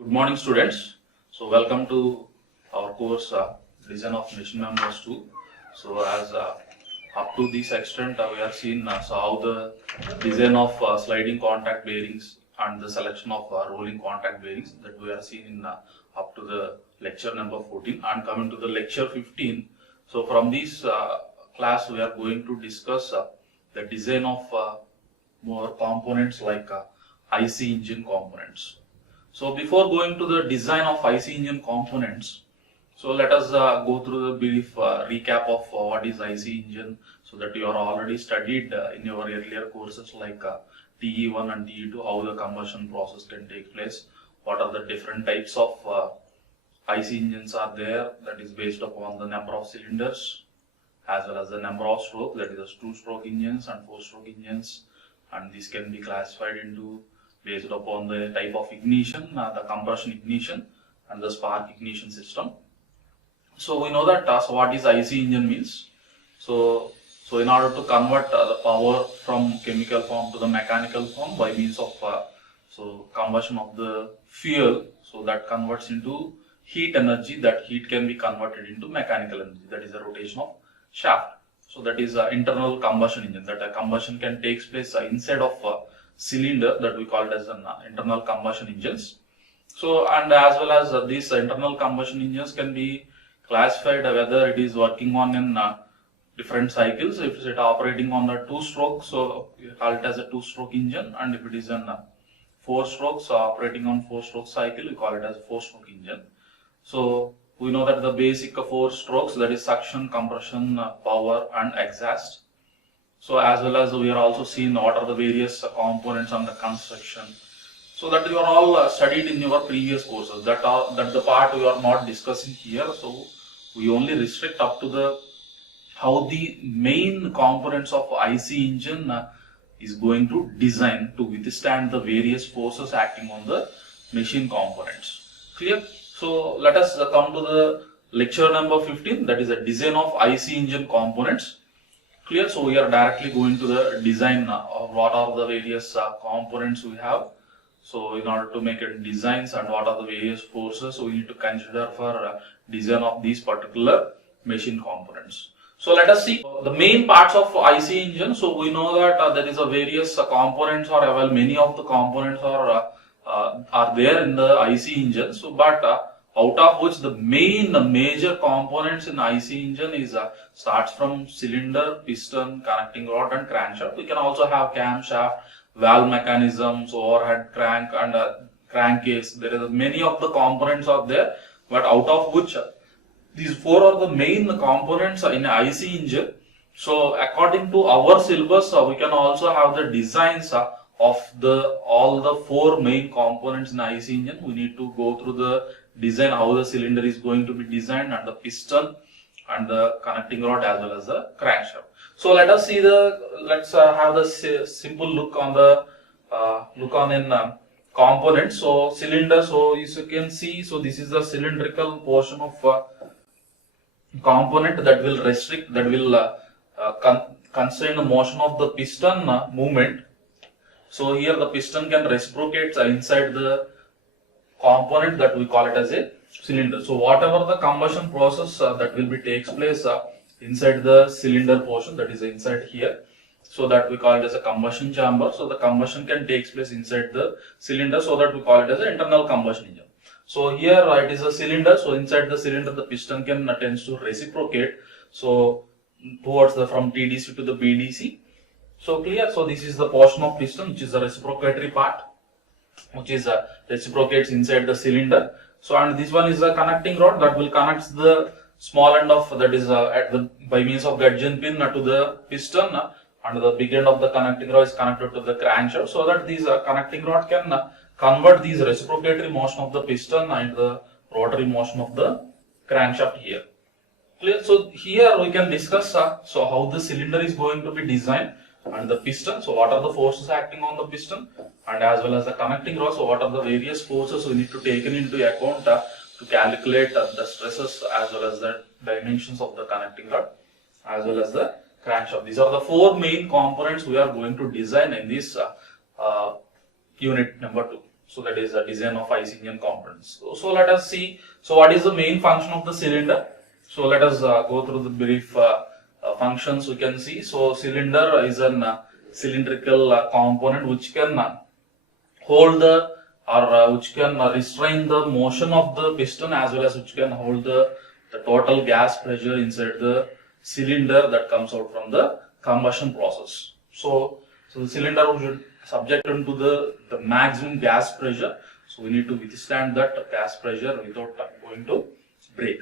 Good morning, students. So, welcome to our course Design of Machine Members 2. So, as up to this extent, we are seeing how the design of sliding contact bearings and the selection of rolling contact bearings that we are seeing in up to the lecture number 14 and coming to the lecture 15. So, from this class, we are going to discuss the design of more components like IC engine components. So before going to the design of IC engine components, so let us go through the brief recap of what is IC engine, so that you are already studied in your earlier courses like TE1 and TE2, how the combustion process can take place, what are the different types of IC engines are there, that is based upon the number of cylinders as well as the number of strokes, that is 2-stroke engines and 4-stroke engines, and this can be classified into based upon the type of ignition, the compression ignition and the spark ignition system. So we know that so what is IC engine means. So in order to convert the power from chemical form to the mechanical form by means of combustion of the fuel, so that converts into heat energy. That heat can be converted into mechanical energy, that is the rotation of shaft. So that is internal combustion engine, that a combustion can take place inside of cylinder, that we call it as an internal combustion engines. So and as well as these internal combustion engines can be classified whether it is working on in different cycles. If it is operating on the 2-stroke, so you call it as a 2-stroke engine, and if it is in 4 strokes operating on 4-stroke cycle, we call it as a 4-stroke engine. So we know that the basic 4 strokes, that is suction, compression, power and exhaust. So as well as we are also seeing what are the various components under construction. So that you are all studied in your previous courses. That the part we are not discussing here. So we only restrict up to the how the main components of IC engine is going to design to withstand the various forces acting on the machine components. Clear? So let us come to the lecture number 15, that is a design of IC engine components. Clear? So we are directly going to the design of what are the various components we have. So in order to make it designs and what are the various forces we need to consider for design of these particular machine components. So let us see the main parts of IC engine. So we know that there is a various components, or well, many of the components are there in the IC engine. So but out of which the major components in IC engine is starts from cylinder, piston, connecting rod and crankshaft. We can also have camshaft, valve mechanisms, overhead crank and crankcase. There is many of the components are there, but out of which these 4 are the main components in IC engine. So according to our syllabus, we can also have the designs of all the 4 main components in IC engine. We need to go through the design, how the cylinder is going to be designed, and the piston and the connecting rod as well as the crankshaft. So let us see let's have the simple look on the components. So cylinder, so as you can see, so this is the cylindrical portion of component that will restrict, that will constrain the motion of the piston movement. So here the piston can reciprocate inside the component that we call it as a cylinder. So whatever the combustion process that will be takes place inside the cylinder portion, that is inside here, so that we call it as a combustion chamber. So the combustion can take place inside the cylinder, so that we call it as an internal combustion engine. So here it is a cylinder. So inside the cylinder the piston can tends to reciprocate, so towards the from TDC to the BDC. So clear? So this is the portion of piston which is the reciprocatory part, which is reciprocates inside the cylinder. So and this one is the connecting rod that will connect the small end of, that is by means of gudgeon pin to the piston, and the big end of the connecting rod is connected to the crankshaft, so that these connecting rod can convert these reciprocatory motion of the piston and the rotary motion of the crankshaft here. Clear? So here we can discuss so how the cylinder is going to be designed, and the piston, so what are the forces acting on the piston, and as well as the connecting rod, so what are the various forces we need to take into account to calculate the stresses as well as the dimensions of the connecting rod as well as the crankshaft. These are the 4 main components we are going to design in this unit number 2. So that is a design of IC engine components. So let us see. So what is the main function of the cylinder? So let us go through the brief functions we can see. So cylinder is a cylindrical component which can hold the or which can restrain the motion of the piston, as well as which can hold the total gas pressure inside the cylinder that comes out from the combustion process. So the cylinder should subjected to the maximum gas pressure. So we need to withstand that gas pressure without going to break.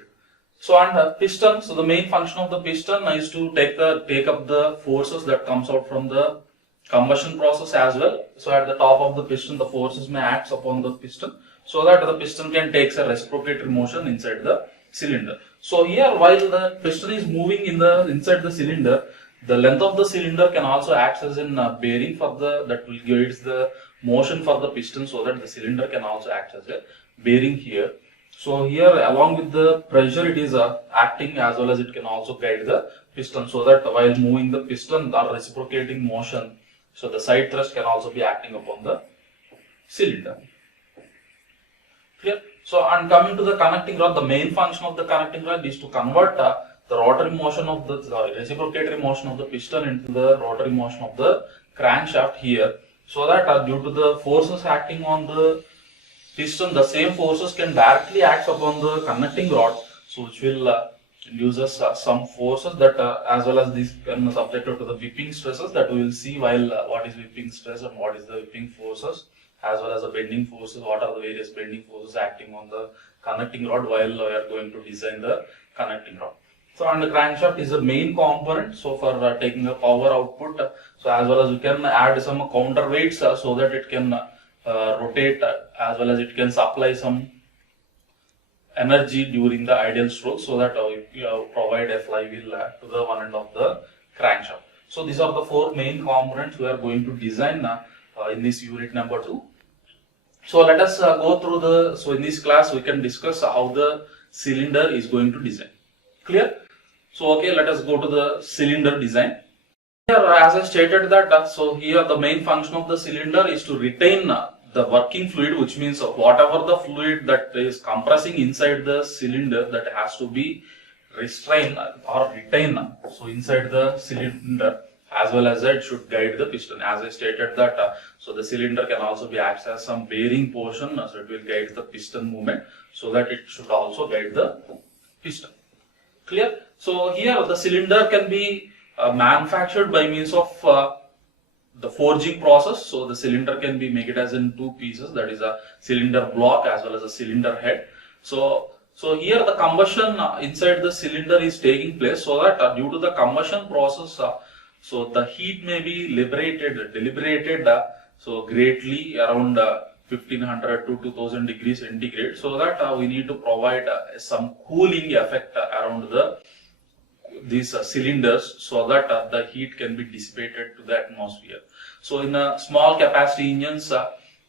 So and piston. So the main function of the piston is to take up the forces that comes out from the combustion process as well. So at the top of the piston, the forces may act upon the piston, so that the piston can take a reciprocatory motion inside the cylinder. So here, while the piston is moving inside the cylinder, the length of the cylinder can also act as a bearing for that will guides the motion for the piston, so that the cylinder can also act as a bearing here. So here, along with the pressure, it is acting, as well as it can also guide the piston, so that while moving the piston or reciprocating motion, so the side thrust can also be acting upon the cylinder. Clear? So and coming to the connecting rod, the main function of the connecting rod is to convert the rotary motion of the reciprocatory motion of the piston into the rotary motion of the crankshaft here, so that due to the forces acting on the piston, the same forces can directly act upon the connecting rod, so which will uses some forces that as well as these can subjected to the whipping stresses that we will see while what is whipping stress and what is the whipping forces, as well as the bending forces, what are the various bending forces acting on the connecting rod while we are going to design the connecting rod. So and the crankshaft is the main component, so for taking the power output, so as well as we can add some counterweights so that it can rotate, as well as it can supply some energy during the ideal stroke, so that we provide a flywheel to the one end of the crankshaft. So these are the four main components we are going to design in this unit number 2. So let us go through so in this class we can discuss how the cylinder is going to design. Clear? So okay, let us go to the cylinder design. Here, as I stated that, so here the main function of the cylinder is to retain the working fluid, which means whatever the fluid that is compressing inside the cylinder, that has to be restrained or retained so inside the cylinder, as well as it should guide the piston. As I stated that, so the cylinder can also be acts as some bearing portion, so it will guide the piston movement, so that it should also guide the piston. Clear? So here the cylinder can be manufactured by means of the forging process. So the cylinder can be made as in two pieces, that is a cylinder block as well as a cylinder head. So here the combustion inside the cylinder is taking place, so that due to the combustion process, so the heat may be deliberated so greatly around 1500 to 2000 degrees centigrade, so that we need to provide some cooling effect around these cylinders, so that the heat can be dissipated to the atmosphere. So in small capacity engines,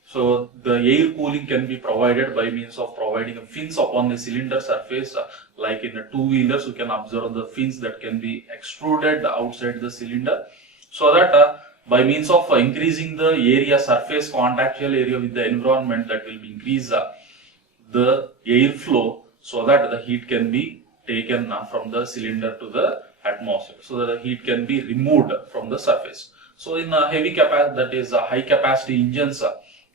so the air cooling can be provided by means of providing fins upon the cylinder surface. Like in the two-wheelers, you can observe the fins that can be extruded outside the cylinder, so that by means of increasing the area, surface contactual area with the environment, that will increase the air flow, so that the heat can be taken from the cylinder to the atmosphere, so that the heat can be removed from the surface. So in heavy capacity, that is high capacity engines,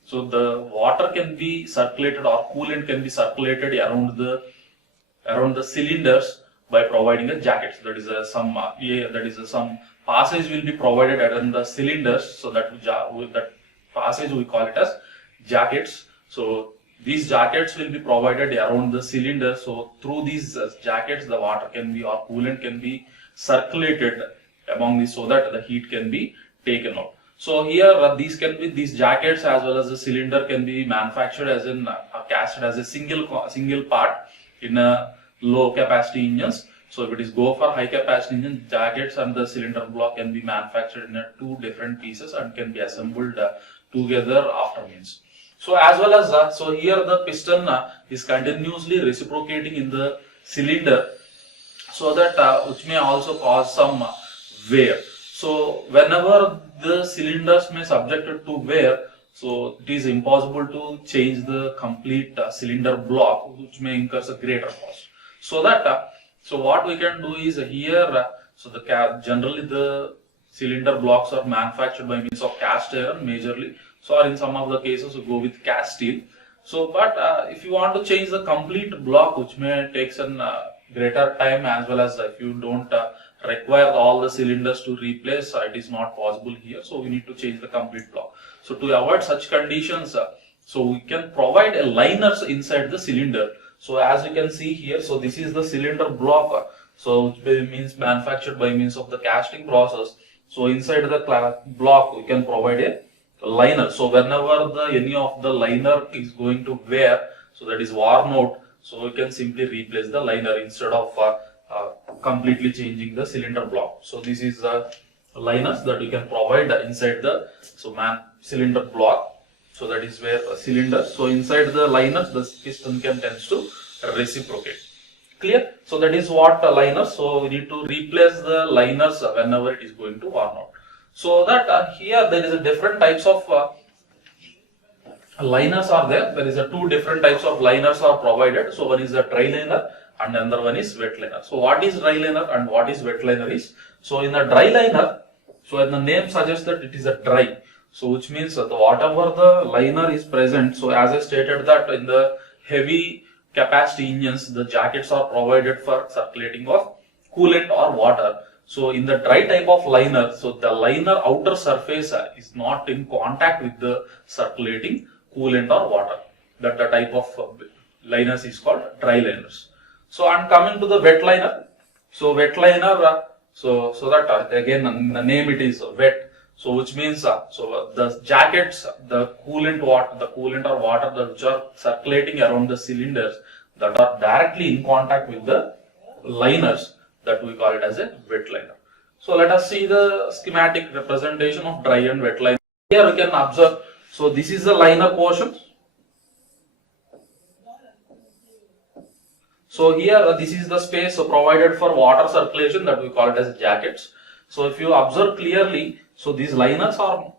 so the water can be circulated or coolant can be circulated around the cylinders by providing a jackets. That is some passage will be provided around the cylinders, so that passage we call it as jackets. So these jackets will be provided around the cylinder. So through these jackets, the water can be or coolant can be circulated among these, so that the heat can be taken out. So here these jackets as well as the cylinder can be manufactured as in casted as a single part in a low capacity engines. So if it is go for high capacity engine, jackets and the cylinder block can be manufactured in two different pieces and can be assembled together after means. So as well as so here the piston is continuously reciprocating in the cylinder, so that which may also cause some wear. So whenever the cylinders may subjected to wear, so it is impossible to change the complete cylinder block, which may incur a greater cost. So that so what we can do is here, so generally the cylinder blocks are manufactured by means of cast iron majorly, so or in some of the cases we go with cast steel. So but if you want to change the complete block, which may take some greater time, as well as if you don't require all the cylinders to replace, it is not possible here, so we need to change the complete block. So to avoid such conditions, so we can provide a liners inside the cylinder. So as you can see here, so this is the cylinder block, so which means manufactured by means of the casting process. So inside the block we can provide a liner. So whenever any of the liner is going to wear, so that is worn out, so we can simply replace the liner instead of completely changing the cylinder block. So this is the liners that you can provide inside the cylinder block. So that is where a cylinder. So inside the liners, the piston can tends to reciprocate. Clear? So that is what liners. So we need to replace the liners whenever it is going to worn out. So that here there is a different types of liners are there. There is a two different types of liners are provided. So one is the dry liner and another one is wet liner. So what is dry liner and what is wet liner is? So in the dry liner, so the name suggests that it is a dry. So which means that whatever the liner is present, so as I stated that in the heavy capacity engines, the jackets are provided for circulating of coolant or water. So in the dry type of liner, so the liner outer surface is not in contact with the circulating coolant or water. That the type of liners is called dry liners. So and coming to the wet liner, so wet liner, so that again the name it is wet. So which means the jackets, the coolant or water that which are circulating around the cylinders that are directly in contact with the liners, that we call it as a wet liner. So let us see the schematic representation of dry and wet liner. Here we can observe, so this is the liner portion. So here this is the space provided for water circulation, that we call it as jackets. So if you observe clearly, so these liners are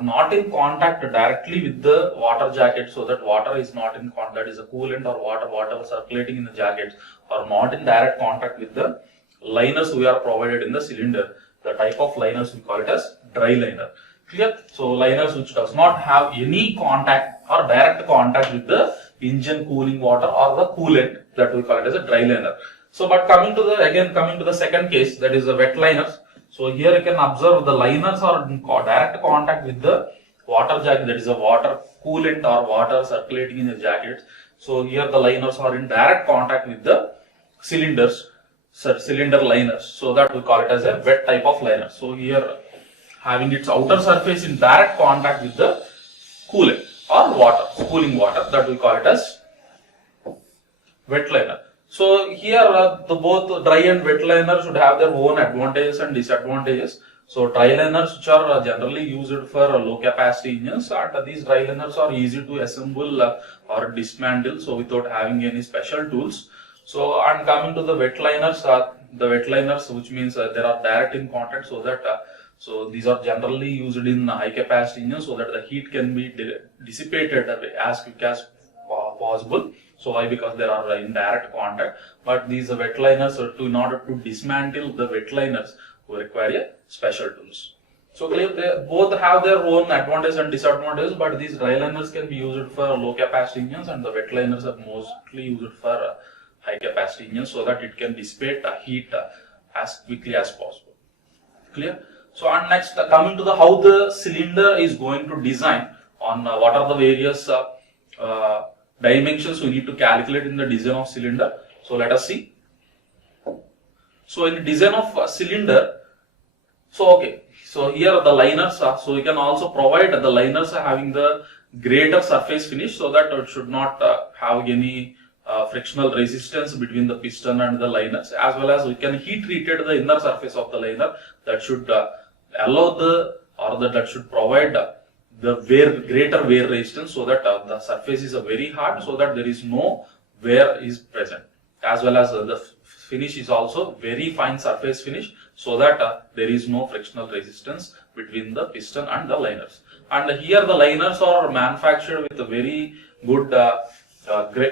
not in contact directly with the water jacket, so that water is not in contact, that is a coolant or water, whatever circulating in the jackets are not in direct contact with the liners we are provided in the cylinder. The type of liners we call it as dry liner. Clear? So liners which does not have any contact or direct contact with the engine cooling water or the coolant, that we call it as a dry liner. So but coming to the second case, that is the wet liners. So here you can observe the liners are in direct contact with the water jacket, that is a water coolant or water circulating in the jackets. So here the liners are in direct contact with the cylinders, cylinder liners. So that we call it as a wet type of liner. So here having its outer surface in direct contact with the coolant or water, cooling water, that we call it as wet liner. So here the both dry and wet liner should have their own advantages and disadvantages. So dry liners which are generally used for low capacity engines, and these dry liners are easy to assemble or dismantle, so without having any special tools. So and coming to the wet liners, which means they are direct in contact, so that so these are generally used in high capacity engines, so that the heat can be dissipated as quick as possible. So why? Because there are in direct contact. But these wet liners, in order to dismantle the wet liners, we require special tools. So clear, they both have their own advantages and disadvantages, but these dry liners can be used for low capacity engines, and the wet liners are mostly used for high capacity engines, so that it can dissipate heat as quickly as possible. Clear? So and next coming to the how the cylinder is going to design, on what are the various dimensions we need to calculate in the design of cylinder. So let us see. So in the design of cylinder, so here the liners are, so we can also provide the liners having the greater surface finish, so that it should not have any frictional resistance between the piston and the liners, as well as we can heat treated the inner surface of the liner, that should allow that should provide the greater wear resistance, so that the surface is very hard, so that there is no wear is present, as well as the finish is also very fine surface finish, so that there is no frictional resistance between the piston and the liners. And here the liners are manufactured with a very good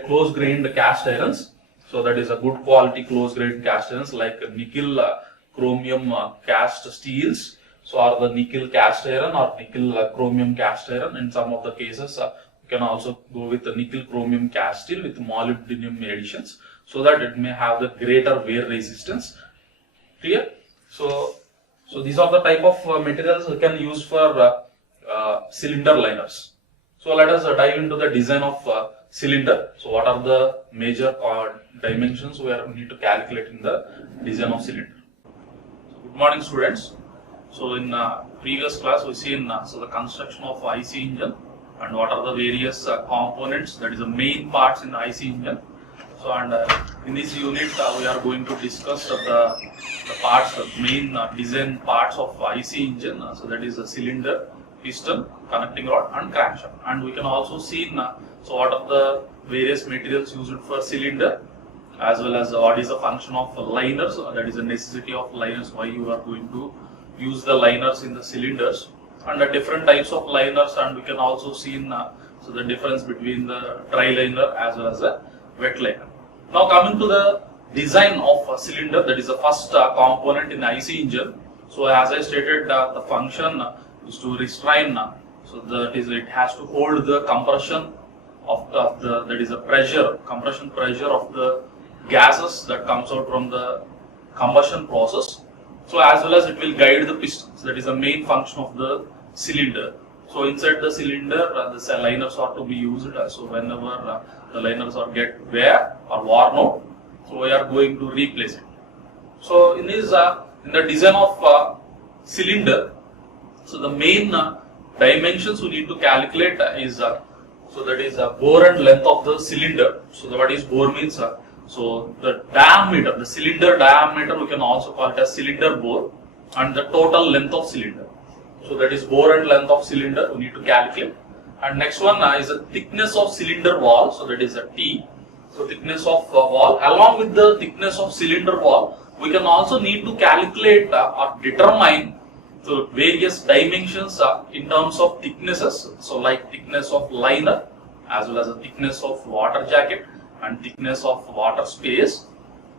close grained cast irons. So that is a good quality close grained cast irons like nickel chromium cast steels. So or the nickel cast iron or nickel chromium cast iron. In some of the cases you can also go with the nickel chromium cast steel with molybdenum additions, so that it may have the greater wear resistance. Clear? So these are the type of materials we can use for cylinder liners. So let us dive into the design of cylinder. So what are the major dimensions we need to calculate in the design of cylinder? Good morning, students. So in previous class we seen so the construction of IC engine and what are the various components, that is the main parts in the IC engine. So and in this unit we are going to discuss the parts, the main design parts of IC engine. So that is the cylinder, piston, connecting rod and crankshaft. And we can also see so what are the various materials used for cylinder, as well as what is the function of liners, that is the necessity of liners, why you are going to use the liners in the cylinders, and the different types of liners. And we can also see so the difference between the dry liner as well as the wet liner. Now coming to the design of a cylinder, that is the first component in the IC engine. So as I stated, the function is to restrain, so that is it has to hold the compression of the that is a pressure, compression pressure of the gases that comes out from the combustion process. So as well as it will guide the pistons, that is the main function of the cylinder. So inside the cylinder the liners are to be used, so whenever the liners are get wear or worn out, so we are going to replace it. So in this in the design of cylinder, so the main dimensions we need to calculate is so that is bore and length of the cylinder. So what is bore means so the diameter, the cylinder diameter, we can also call it as cylinder bore, and the total length of cylinder. So that is bore and length of cylinder we need to calculate. And next one is the thickness of cylinder wall, so that is a T. So thickness of wall, along with the thickness of cylinder wall, we can also need to calculate or determine so various dimensions in terms of thicknesses. So like thickness of liner, as well as the thickness of water jacket and thickness of water space.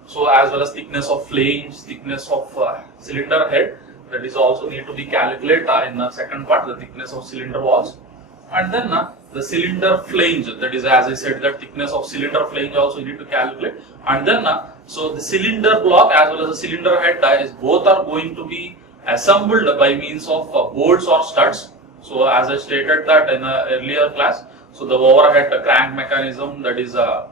So as well as thickness of flange, thickness of cylinder head, that is also need to be calculated in the second part, the thickness of cylinder walls. And then the cylinder flange, that is as I said, the thickness of cylinder flange also you need to calculate. And then so the cylinder block as well as the cylinder head is both are going to be assembled by means of bolts or studs. So as I stated that in an earlier class, so the overhead crank mechanism, that is a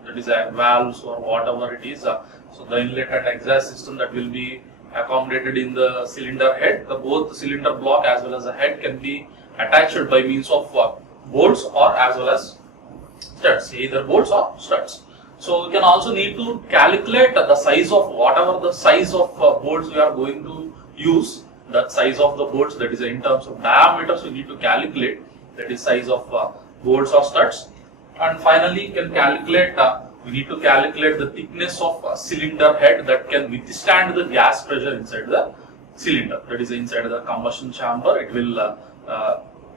valves or whatever it is, so the inlet and exhaust system that will be accommodated in the cylinder head, both the cylinder block as well as the head can be attached by means of bolts or as well as studs, either bolts or studs. So we can also need to calculate the size of whatever the size of bolts we are going to use, that size of the bolts, that is in terms of diameters we need to calculate, that is size of bolts or studs. And finally you can calculate, we need to calculate the thickness of cylinder head that can withstand the gas pressure inside the cylinder, that is inside the combustion chamber, it will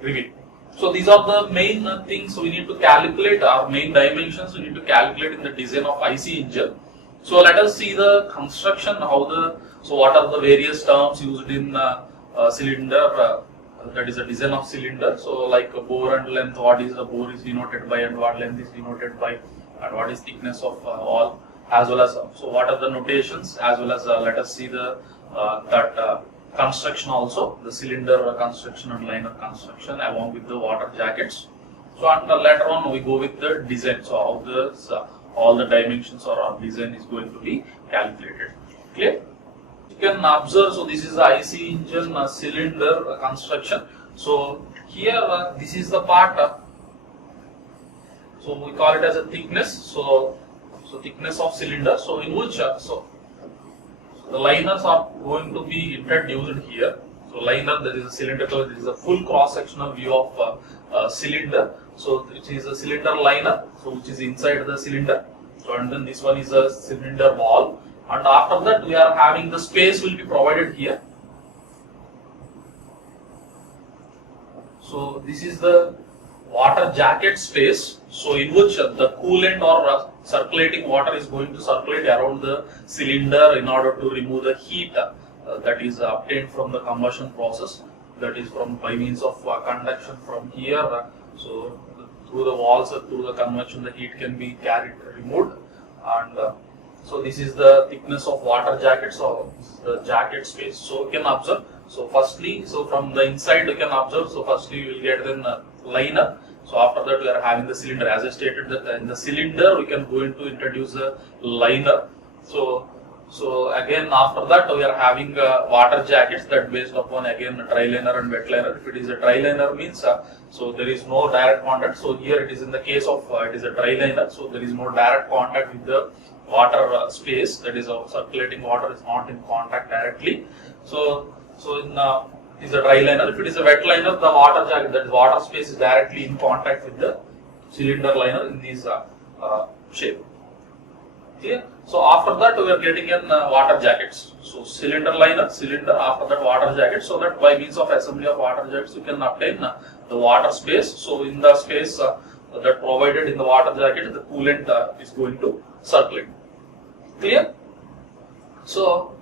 reveal. So these are the main things we need to calculate, our main dimensions we need to calculate in the design of IC engine. So let us see the construction, so what are the various terms used in cylinder, that is the design of cylinder. So like bore and length, what is the bore is denoted by and what length is denoted by, and what is thickness of wall, as well as so what are the notations, as well as let us see the construction also, the cylinder construction and liner construction along with the water jackets. So and later on we go with the design, so how this all the dimensions or our design is going to be calculated. Clear? You can observe, so this is the IC engine cylinder construction. So here this is the part, so we call it as a thickness, so thickness of cylinder, so in which so the liners are going to be introduced here. So liner, that is a cylindrical, this is a full cross sectional view of cylinder. So it is a cylinder liner, so which is inside the cylinder. So and then this one is a cylinder wall, and after that we are having the space will be provided here. So this is the water jacket space, so in which the coolant or circulating water is going to circulate around the cylinder in order to remove the heat that is obtained from the combustion process, that is from by means of conduction from here. So through the walls, through the convection, the heat can be removed, and so this is the thickness of water jacket, so the jacket space. So you can observe. So firstly, so from the inside you can observe. So firstly you will get then liner. So after that we are having the cylinder. As I stated that in the cylinder we can going to introduce a liner. So again after that we are having water jackets that based upon again dry liner and wet liner. If it is a dry liner means so there is no direct contact. So here it is in the case of it is a dry liner. So there is no direct contact with the water space, that is circulating water is not in contact directly. So in it is a dry liner. If it is a wet liner, the water jacket, that is water space, is directly in contact with the cylinder liner in this shape. Okay. So after that we are getting in water jackets. So cylinder liner, cylinder, after that water jacket, so that by means of assembly of water jackets you can obtain the water space. So in the space that provided in the water jacket, the coolant is going to circulate. Clear? So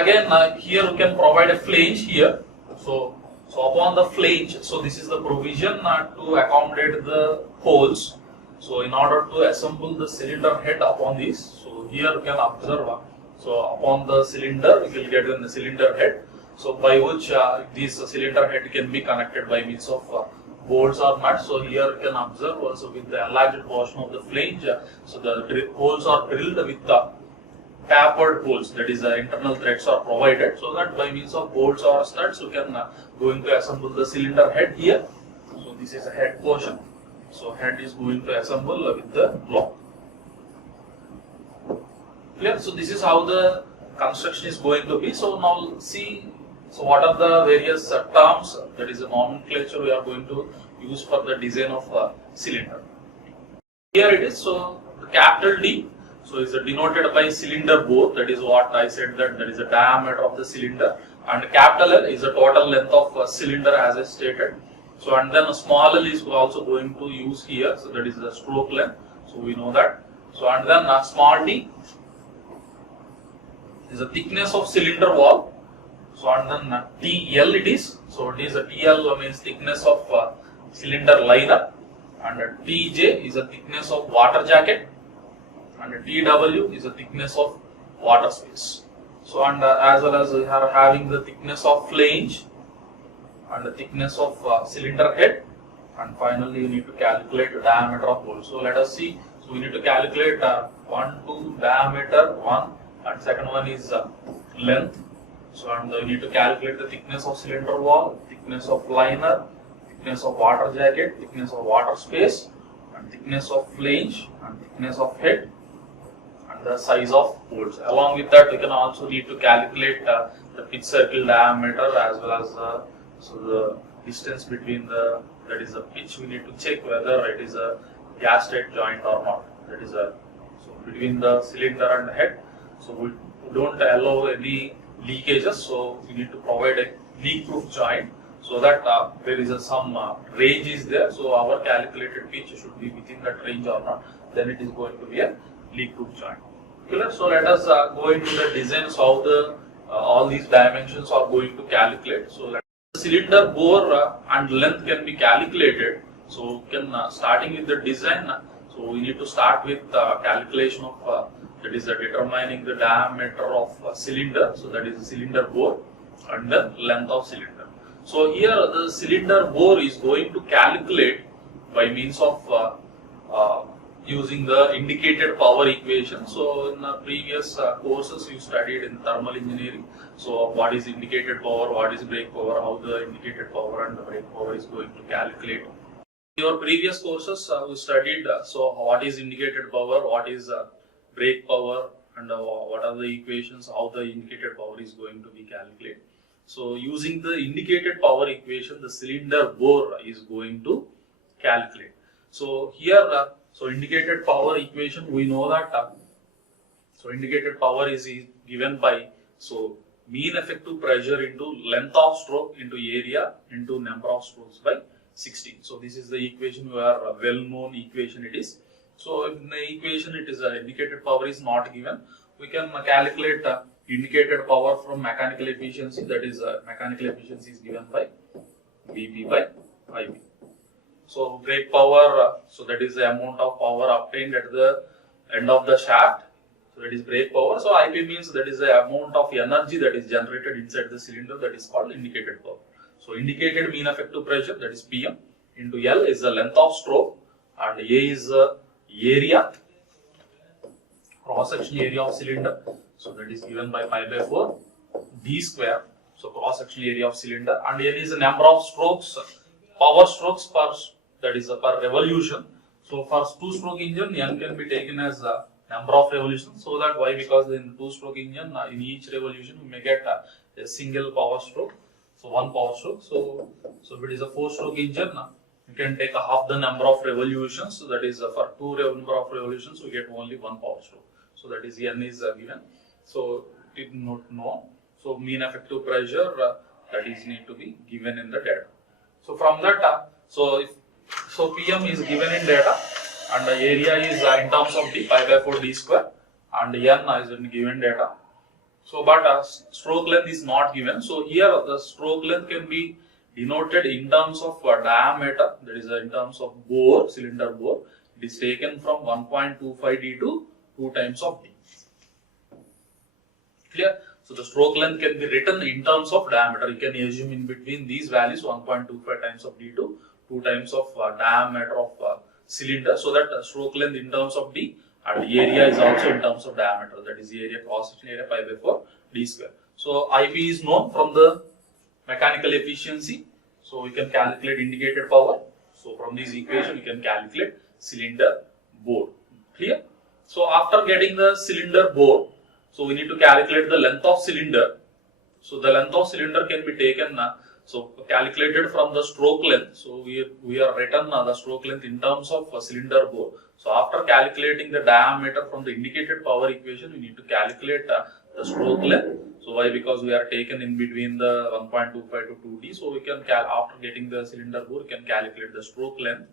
again here we can provide a flange here. So upon the flange, so this is the provision to accommodate the holes. So in order to assemble the cylinder head upon this, so here you can observe. So upon the cylinder, you will get in the cylinder head. So by which this cylinder head can be connected by means of bolts or nuts. So here you can observe also with the enlarged portion of the flange. So the holes are drilled with the tapered holes, that is internal threads are provided, so that by means of bolts or studs you can going to assemble the cylinder head here. So this is a head portion. So head is going to assemble with the block. Clear? So this is how the construction is going to be. So now see, so what are the various terms, that is a nomenclature we are going to use for the design of a cylinder. Here it is. So the capital D, so is denoted by cylinder bore, that is what I said, that is the diameter of the cylinder, and capital L is the total length of cylinder as I stated. So and then a small l is also going to use here, so that is the stroke length, so we know that. So and then small t is the thickness of cylinder wall. So and then TL it is, so it is a TL means thickness of cylinder liner, and TJ is the thickness of water jacket, and TW is the thickness of water space. So and as well as we are having the thickness of flange and the thickness of cylinder head, and finally you need to calculate the diameter of hole. So let us see. So we need to calculate 1, 2 diameter 1, and second one is length. So and you need to calculate the thickness of cylinder wall, thickness of liner, thickness of water jacket, thickness of water space, and thickness of flange, and thickness of head, and the size of holes. Along with that, we can also need to calculate the pitch circle diameter as well as so the distance between the, that is the pitch. We need to check whether it is a gas-tight joint or not. That is so between the cylinder and the head. So we don't allow any leakages. So we need to provide a leak-proof joint, so that there is some range is there. So our calculated pitch should be within that range or not. Then it is going to be a leak-proof joint. Clear? So let us go into the designs how the all these dimensions are going to calculate. So the cylinder bore and length can be calculated. So can starting with the design. So we need to start with calculation of that is determining the diameter of cylinder. So that is the cylinder bore and the length of cylinder. So here the cylinder bore is going to calculate by means of using the indicated power equation. So in the previous courses you studied in thermal engineering. So what is indicated power, what is brake power, how the indicated power and the brake power is going to calculate. In your previous courses we studied so what is indicated power, what is brake power, and what are the equations, how the indicated power is going to be calculated. So using the indicated power equation, the cylinder bore is going to calculate. So here so indicated power equation, we know that so indicated power is given by, so mean effective pressure into length of stroke into area into number of strokes by 16. So this is the equation where a well-known equation it is. So in the equation it is indicated power is not given. We can calculate indicated power from mechanical efficiency, that is mechanical efficiency is given by Vp by Ip. So brake power, so that is the amount of power obtained at the end of the shaft. So that is brake power. So Ip means that is the amount of energy that is generated inside the cylinder, that is called indicated power. So indicated mean effective pressure, that is Pm, into L is the length of stroke, and A is the area, cross section area of cylinder. So that is given by pi by 4 d square. So cross section area of cylinder, and N is the number of strokes, power strokes per, that is per revolution. So for 2-stroke engine, N can be taken as number of revolutions. So that why? Because in 2-stroke engine, in each revolution we may get a single power stroke. So 1 power stroke. So if it is a 4-stroke engine, you can take half the number of revolutions. So that is for 2 number of revolutions, we get only 1 power stroke. So that is N is given. So it is not known. So mean effective pressure that is need to be given in the data. So from that, so Pm is given in data, and the area is in terms of d, pi by 4 d square, and N is in given data. So but stroke length is not given. So here the stroke length can be denoted in terms of diameter, that is in terms of bore, cylinder bore. It is taken from 1.25 d to 2 times of d. Clear? So the stroke length can be written in terms of diameter. You can assume in between these values 1.25 times of d to 2 times of diameter of cylinder, so that stroke length in terms of d and area is also in terms of diameter, that is the area cross section area pi by 4 d square. So Ip is known from the mechanical efficiency. So we can calculate indicated power. So from this equation we can calculate cylinder bore. Clear? So after getting the cylinder bore, so we need to calculate the length of cylinder. So the length of cylinder can be taken, so calculated from the stroke length. So we are written the stroke length in terms of cylinder bore. So after calculating the diameter from the indicated power equation, we need to calculate the stroke length. So why? Because we are taken in between the 1.25 to 2d. So we can after getting the cylinder bore, we can calculate the stroke length.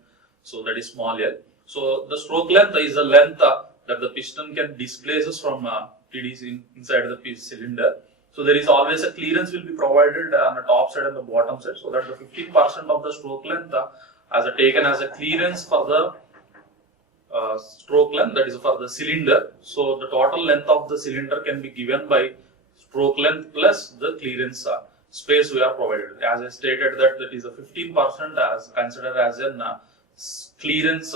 So that is small l. So the stroke length is the length that the piston can displaces from TDC inside the cylinder. So there is always a clearance will be provided on the top side and the bottom side, so that the 15% of the stroke length as taken as a clearance for the stroke length, that is for the cylinder. So the total length of the cylinder can be given by stroke length plus the clearance space we are provided. As I stated that is a 15% as considered as a clearance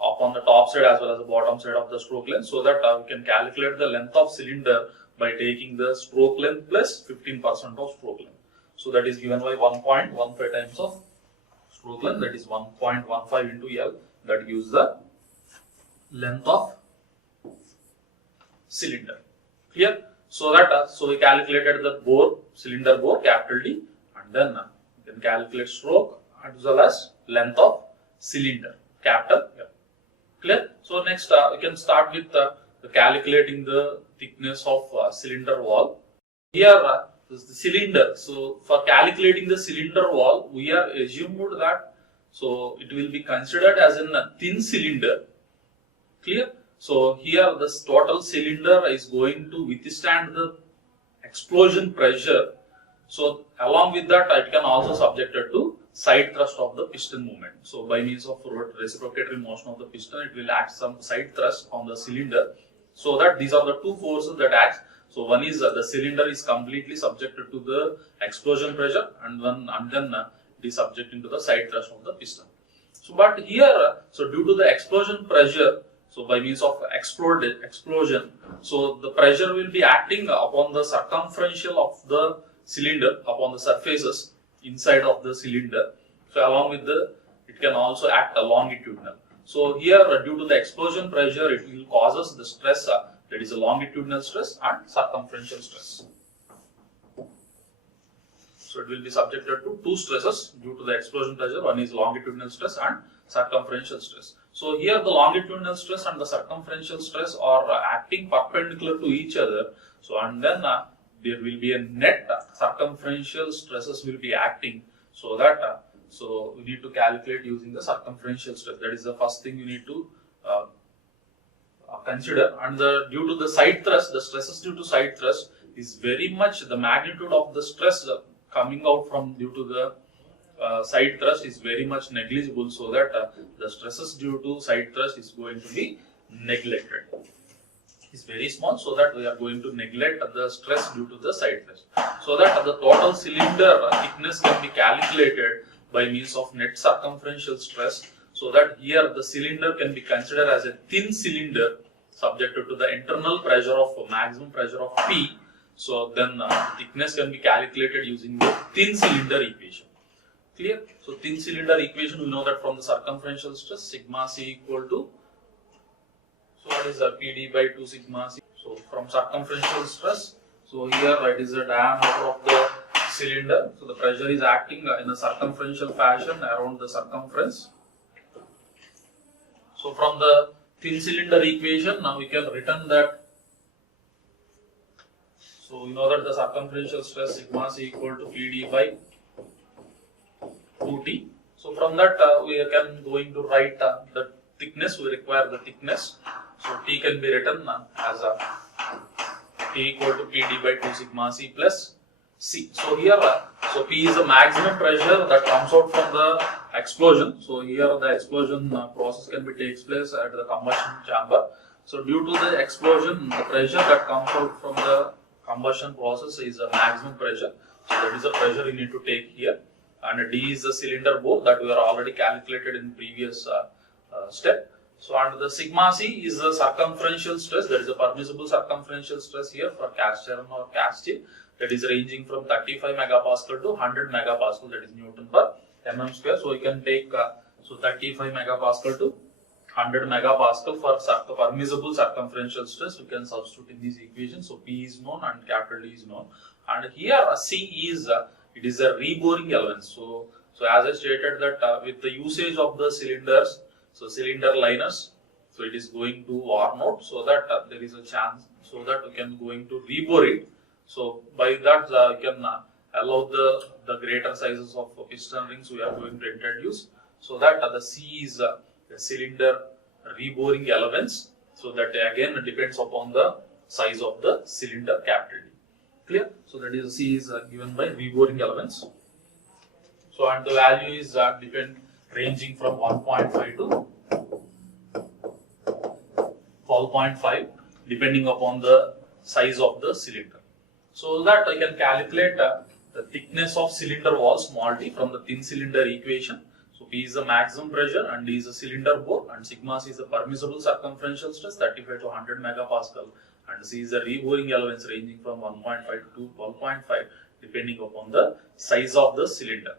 upon the top side as well as the bottom side of the stroke length, so that we can calculate the length of cylinder by taking the stroke length plus 15% of stroke length. So that is given by 1.15 times of stroke length, that is 1.15 into L, that gives the length of cylinder. Clear? So that so we calculated the bore, cylinder bore, capital D, and then you can calculate stroke as well as length of cylinder, capital L. Clear? So next we can start with calculating the thickness of cylinder wall. Here is the cylinder. So for calculating the cylinder wall, we are assumed that so it will be considered as a thin cylinder. Clear? So here this total cylinder is going to withstand the explosion pressure. So along with that, it can also subjected to side thrust of the piston movement. So by means of reciprocatory motion of the piston, it will act some side thrust on the cylinder. So that these are the two forces that act. So one is the cylinder is completely subjected to the explosion pressure, and then it is subjected to the side thrust of the piston. So but here, so due to the explosion pressure, so by means of explosion, so the pressure will be acting upon the circumferential of the cylinder, upon the surfaces inside of the cylinder. So along with it can also act longitudinal. So here due to the explosion pressure, it will causes the stress, that is a longitudinal stress and circumferential stress. So it will be subjected to two stresses due to the explosion pressure. One is longitudinal stress and circumferential stress. So here the longitudinal stress and the circumferential stress are acting perpendicular to each other. So and then there will be a net circumferential stresses will be acting, so that so we need to calculate using the circumferential stress. That is the first thing you need to consider. And due to the side thrust, the stresses due to side thrust is very much, the magnitude of the stress coming out from due to the side thrust is very much negligible, so that the stresses due to side thrust is going to be neglected. Is very small, so that we are going to neglect the stress due to the side thrust, so that the total cylinder thickness can be calculated by means of net circumferential stress, so that here the cylinder can be considered as a thin cylinder subjected to the internal pressure of maximum pressure of P. So then thickness can be calculated using the thin cylinder equation. Clear? So thin cylinder equation, we know that from the circumferential stress, sigma C equal to, so what is PD by 2 sigma C. So from circumferential stress, so here it is the diameter of the cylinder. So the pressure is acting in a circumferential fashion around the circumference. So from the thin cylinder equation, now we can return that. So we know that the circumferential stress sigma C equal to PD by 2T. So from that we can going to write the thickness, we require the thickness. So T can be written as a T equal to PD by 2 sigma C plus C. So here, so P is the maximum pressure that comes out from the explosion. So here the explosion process can be takes place at the combustion chamber. So due to the explosion, the pressure that comes out from the combustion process is a maximum pressure. So that is the pressure you need to take here. And D is the cylinder bore that we are already calculated in previous step. So and the sigma C is the circumferential stress, that is a permissible circumferential stress here for cast iron or cast steel, that is ranging from 35 megapascal to 100 megapascal, that is Newton per mm square. So you can take so 35 megapascal to 100 megapascal for the permissible circumferential stress. We can substitute in these equations. So P is known and capital D is known. And here C is it is a reboring allowance. So as I stated that with the usage of the cylinders, so cylinder liners, so it is going to worn out, so that there is a chance, so that we can going to rebore it. So by that we can allow the greater sizes of piston rings we are going to introduce, so that the C is the cylinder reboring allowance. So that again depends upon the size of the cylinder, capital D. Clear? So that is C is given by reboring allowance. So and the value is ranging from 1.5 to 12.5 depending upon the size of the cylinder. So that I can calculate the thickness of cylinder wall small t from the thin cylinder equation. So P is the maximum pressure and D is the cylinder bore and sigma C is the permissible circumferential stress 35 to 100 megapascal and C is the reboring allowance ranging from 1.5 to 12.5 depending upon the size of the cylinder.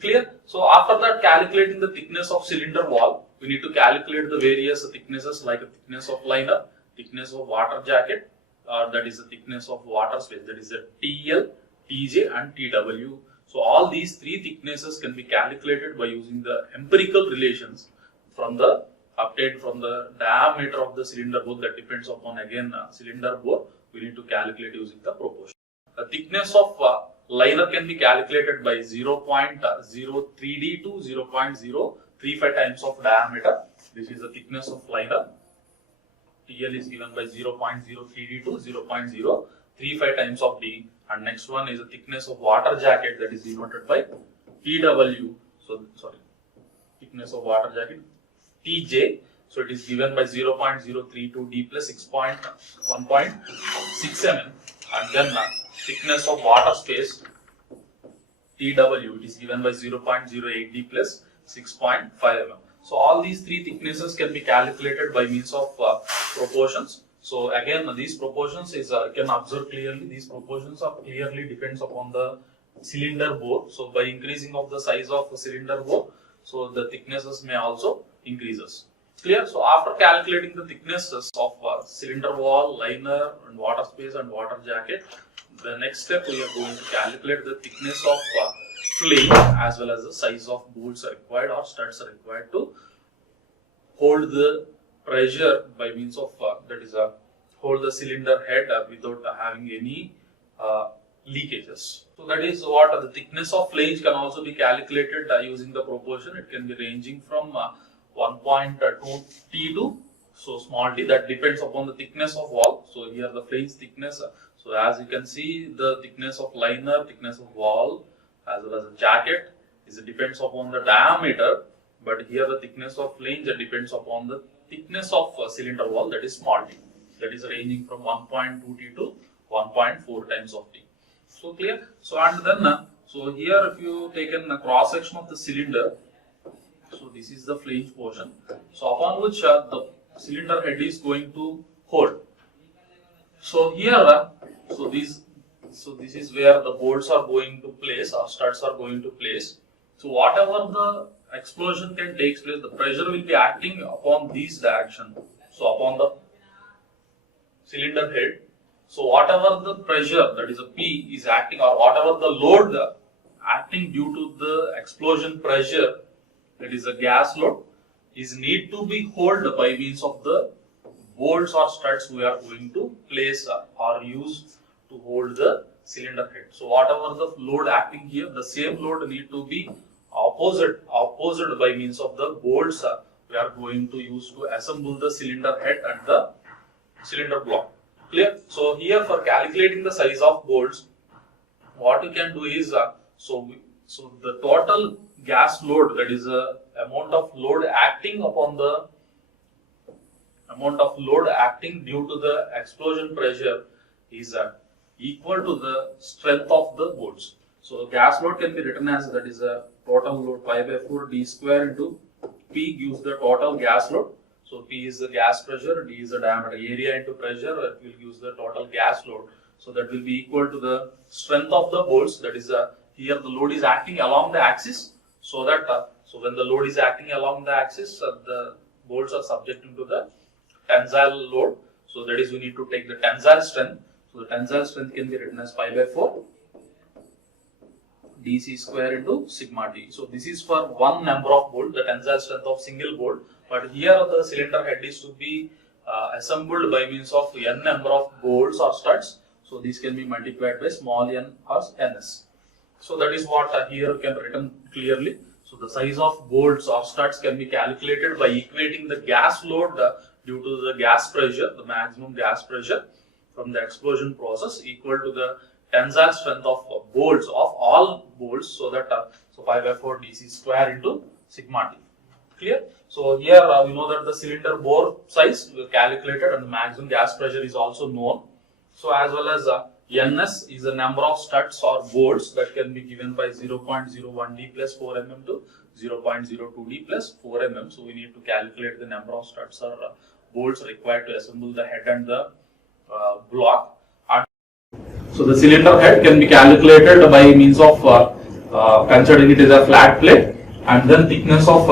Clear? So after that, calculating the thickness of cylinder wall, we need to calculate the various thicknesses like the thickness of liner, thickness of water jacket, that is the thickness of water space, that is the TL, TJ and TW. So all these three thicknesses can be calculated by using the empirical relations from the obtained from the diameter of the cylinder bore, that depends upon again cylinder bore. We need to calculate using the proportion. The thickness of liner can be calculated by 0.03D to 0.035 times of diameter. This is the thickness of liner. TL is given by 0.03D to 0.035 times of D. And next one is the thickness of water jacket, that is denoted by TW. So sorry, thickness of water jacket TJ. So it is given by 0.032 D plus 1.6 mm. And then thickness of water space TW, it is given by 0.08 D plus 6.5 mm. So all these three thicknesses can be calculated by means of proportions. So again these proportions is you can observe clearly, these proportions are clearly depends upon the cylinder bore. So by increasing of the size of the cylinder bore, so the thicknesses may also increases. Clear? So after calculating the thicknesses of cylinder wall, liner and water space and water jacket, the next step we are going to calculate the thickness of flame as well as the size of bolts are required or studs are required to hold the pressure by means of that is hold the cylinder head without having any leakages. So that is what the thickness of flange can also be calculated using the proportion. It can be ranging from 1.2 T to so small t, that depends upon the thickness of wall. So here the flange thickness, so as you can see, the thickness of liner, thickness of wall as well as the jacket is depends upon the diameter, but here the thickness of flange depends upon the thickness of cylinder wall, that is small t, that is ranging from 1.2 T to 1.4 times of T. So clear? So and then so here if you take a cross section of the cylinder, so this is the flange portion, so upon which the cylinder head is going to hold. So here so this is where the bolts are going to place, or studs are going to place. So whatever the explosion can take place, the pressure will be acting upon this direction, so upon the cylinder head. So whatever the pressure, that is a P, is acting, or whatever the load acting due to the explosion pressure, that is a gas load, is need to be held by means of the bolts or studs we are going to place or use to hold the cylinder head. So whatever the load acting here, the same load need to be opposite by means of the bolts we are going to use to assemble the cylinder head and the cylinder block. Clear? So here for calculating the size of bolts, what you can do is so the total gas load, that is a amount of load acting upon the due to the explosion pressure is equal to the strength of the bolts. So gas load can be written as, that is a total load pi by 4 d square into P gives the total gas load. So P is the gas pressure, D is the diameter, area into pressure, it will use the total gas load. So that will be equal to the strength of the bolts, that is here the load is acting along the axis, so that so when the load is acting along the axis, the bolts are subjected to the tensile load. So that is, we need to take the tensile strength. So the tensile strength can be written as pi by 4 dc square into sigma t. So this is for one number of bolt, the tensile strength of single bolt. But here the cylinder head is to be assembled by means of n number of bolts or studs. So this can be multiplied by small n or ns. So that is what here can written clearly. So the size of bolts or studs can be calculated by equating the gas load due to the gas pressure, the maximum gas pressure from the explosion process, equal to the tensile strength of bolts, of all bolts, so that so pi by 4 dc square into sigma t. Clear? So here we know that the cylinder bore size we calculated and the maximum gas pressure is also known. So as well as ns is the number of studs or bolts that can be given by 0.01 d plus 4 mm to 0.02 d plus 4 mm. So we need to calculate the number of studs or bolts required to assemble the head and the block. And so the cylinder head can be calculated by means of considering it as a flat plate, and then thickness of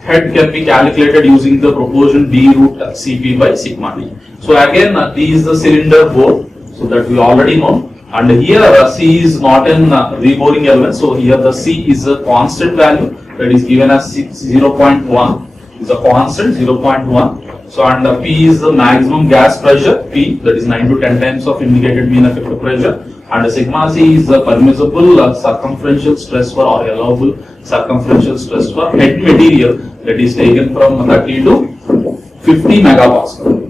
head can be calculated using the proportion d root Cp by sigma t. So again D is the cylinder bore, so that we already know, and here C is not in reboring element, so here the C is a constant value, that is given as 0.1 is a constant 0.1. So and P is the maximum gas pressure, P, that is 9 to 10 times of indicated mean effective pressure, and sigma C is the permissible circumferential stress for, or allowable circumferential stress for head material, that is taken from 30 to 50 megapascal.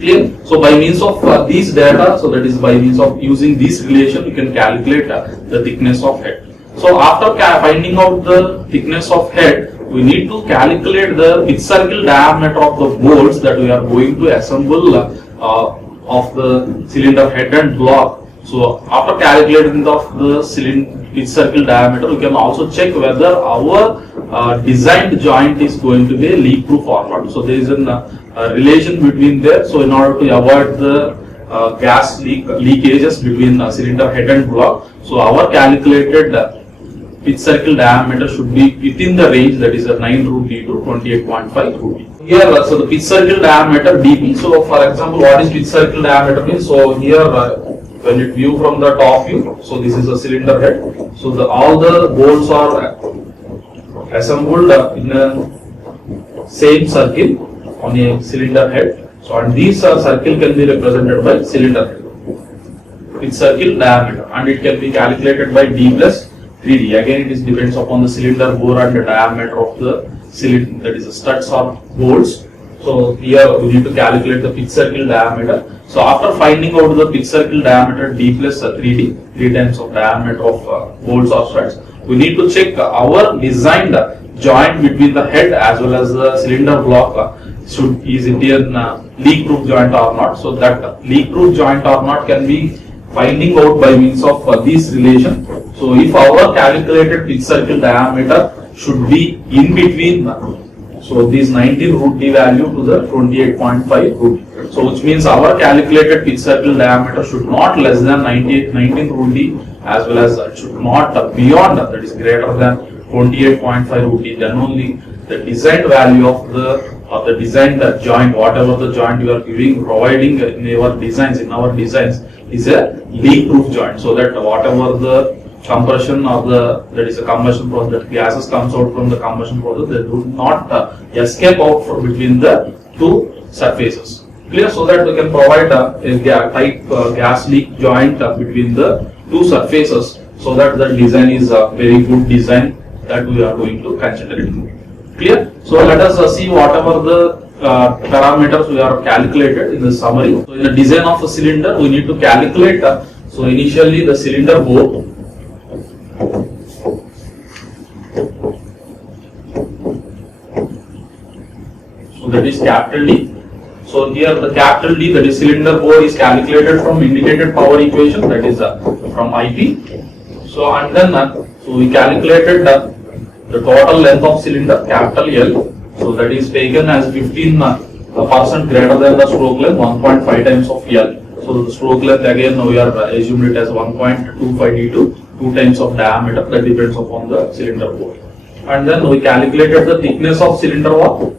Clear? So by means of these data, so that is by means of using this relation, you can calculate the thickness of head. So after finding out the thickness of head, we need to calculate the pitch circle diameter of the bolts that we are going to assemble of the cylinder head and block. So after calculating the cylinder pitch circle diameter, we can also check whether our designed joint is going to be a leak proof or not. So there is a relation between there. So in order to avoid the gas leakages between cylinder head and block, so our calculated pitch circle diameter should be within the range, that is 9 root d to 28.5 root d. Here so the pitch circle diameter dp. So for example, what is pitch circle diameter means? So here when you view from the top view, so this is a cylinder head. So all the bolts are assembled in a same circle on a cylinder head. So and this circle can be represented by cylinder head. Its circle diameter, and it can be calculated by d plus 3d. Again, it depends upon the cylinder bore and the diameter of the cylinder, that is the studs or bolts. So here we need to calculate the pitch circle diameter. So after finding out the pitch circle diameter d plus 3d, 3 times of diameter of bolts or studs, we need to check our designed joint between the head as well as the cylinder block is it a leak proof joint or not. So that leak proof joint or not can be finding out by means of this relation. So if our calculated pitch circle diameter should be in between, so this 19 root d value to the 28.5 root d. So which means our calculated pitch circle diameter should not less than 19 root d as well as should not beyond, that is greater than 28.5 root d. Then only the designed value of the designed joint, whatever the joint you are providing in our designs, is a leak proof joint, so that whatever the compression or that is a combustion process, that gases comes out from the combustion process, they do not escape out from between the two surfaces. Clear? So that we can provide a tight gas leak joint between the two surfaces, so that the design is a very good design that we are going to consider it. Clear? So let us see whatever the parameters we are calculated in the summary. So in the design of a cylinder, we need to calculate. So initially the cylinder bore. So that is capital D. So here the capital D, that is cylinder bore, is calculated from indicated power equation, that is from IP. So and then so we calculated the total length of cylinder, capital L. So that is taken as 15% greater than the stroke length, 1.5 times of L. So the stroke length again we are assumed it as 1.25 d2, 2 times of diameter, that depends upon the cylinder bore. And then we calculated the thickness of cylinder wall.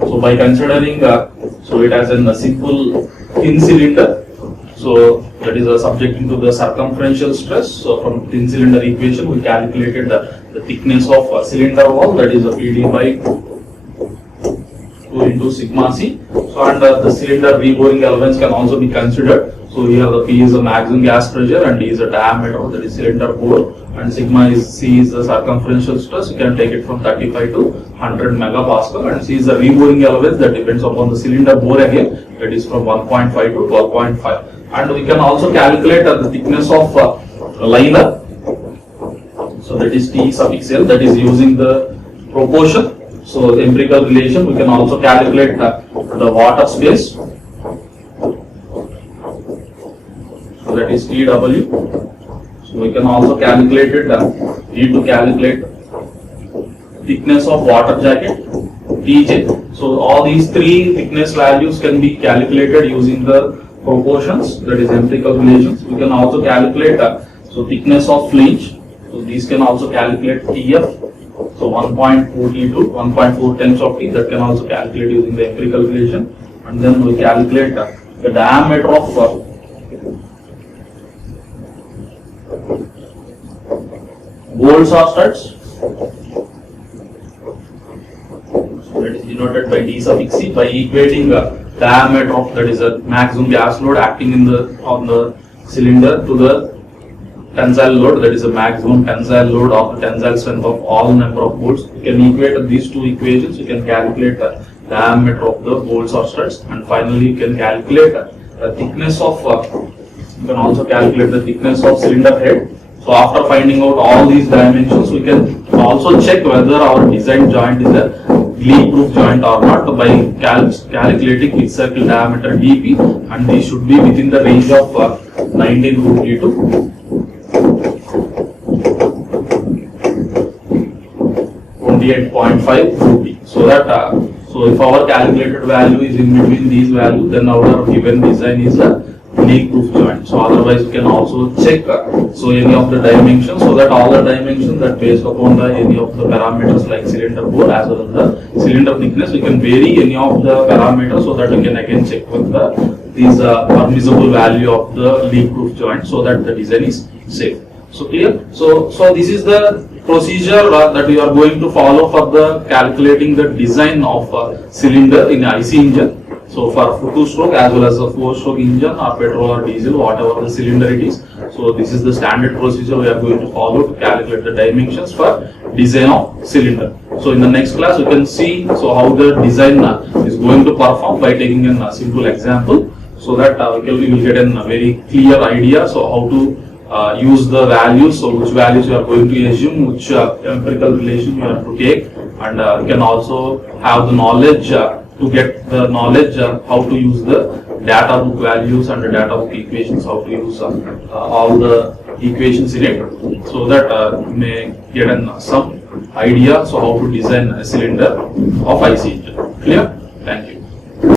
So by considering so it as a simple thin cylinder, so that is subjecting to the circumferential stress. So from thin cylinder equation we calculated the thickness of cylinder wall, that is PD by 2 into sigma c. So and the cylinder reboring allowance can also be considered. So here the P is the maximum gas pressure and D is the diameter, that is cylinder bore, and sigma is C is the circumferential stress. You can take it from 35 to 100 megapascal, and C is the reboring allowance, that depends upon the cylinder bore again, that is from 1.5 to 12.5. And we can also calculate the thickness of liner. So that is T suffix L, that is using the proportion. So the empirical relation, we can also calculate the water space. So that is TW. So we can also calculate it, need to calculate thickness of water jacket, TJ. So all these three thickness values can be calculated using the proportions, that is empirical relations. We can also calculate so thickness of flange. So these can also calculate TF. So 1.4 T2, 1.4 times of T, that can also calculate using the empirical relation. And then we calculate the diameter of bolts or studs. So that is denoted by D suffix C by equating diameter of, that is a maximum gas load acting on the cylinder to the tensile load, that is a maximum tensile load of the tensile strength of all number of bolts. You can equate these two equations. You can calculate the diameter of the bolts or studs, and finally you can calculate the thickness of. You can also calculate the thickness of cylinder head. So after finding out all these dimensions, we can also check whether our design joint is a leak proof joint or not by calculating pitch circle diameter dp, and these should be within the range of 19 root d to 28.5 root d. So that so if our calculated value is in between these values, then our given design is a leak proof joint. So otherwise you can also check so any of the dimensions, so that all the dimensions that based upon the any of the parameters like cylinder bore as well as the cylinder thickness, we can vary any of the parameters, so that we can again check with these permissible value of the leak proof joint, so that the design is safe. So clear? So this is the procedure that we are going to follow for the calculating the design of a cylinder in IC engine. So for 2-stroke as well as a 4-stroke engine or petrol or diesel, whatever the cylinder it is. So this is the standard procedure we are going to follow to calculate the dimensions for design of cylinder. So in the next class we can see so how the design is going to perform by taking a simple example, so that we will get a very clear idea so how to use the values, so which values you are going to assume, which empirical relation you have to take, and you can also have the knowledge to get the knowledge how to use the data book values and the data book equations, how to use all the equations in it, so that you may get some idea so how to design a cylinder of IC engine. Clear? Thank you.